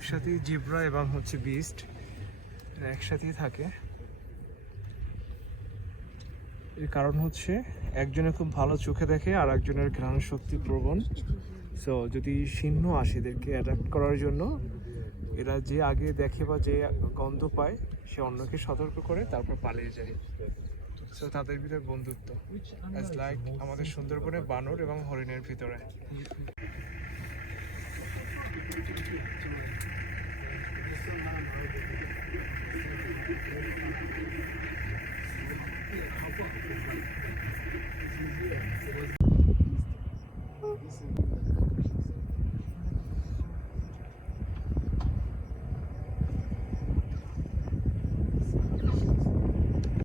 একসাথেই জিব্রা এবং হচ্ছে বিস্ট একসাথেই থাকে। এর কারণ হচ্ছে একজনে খুব ভালো চোখে দেখে আর একজনের ঘ্রাণ শক্তি প্রবণ। সো যদি সিংহ আসে এদেরকে অ্যাট্রাক্ট করার জন্য, এরা যে আগে দেখে বা যে গন্ধ পায় সে অন্যকে সতর্ক করে তারপর পালিয়ে যায়। সো তাদের ভিতরে বন্ধুত্ব, অ্যাজ লাইক আমাদের সুন্দরবনে বানর এবং হরিণের ভিতরে।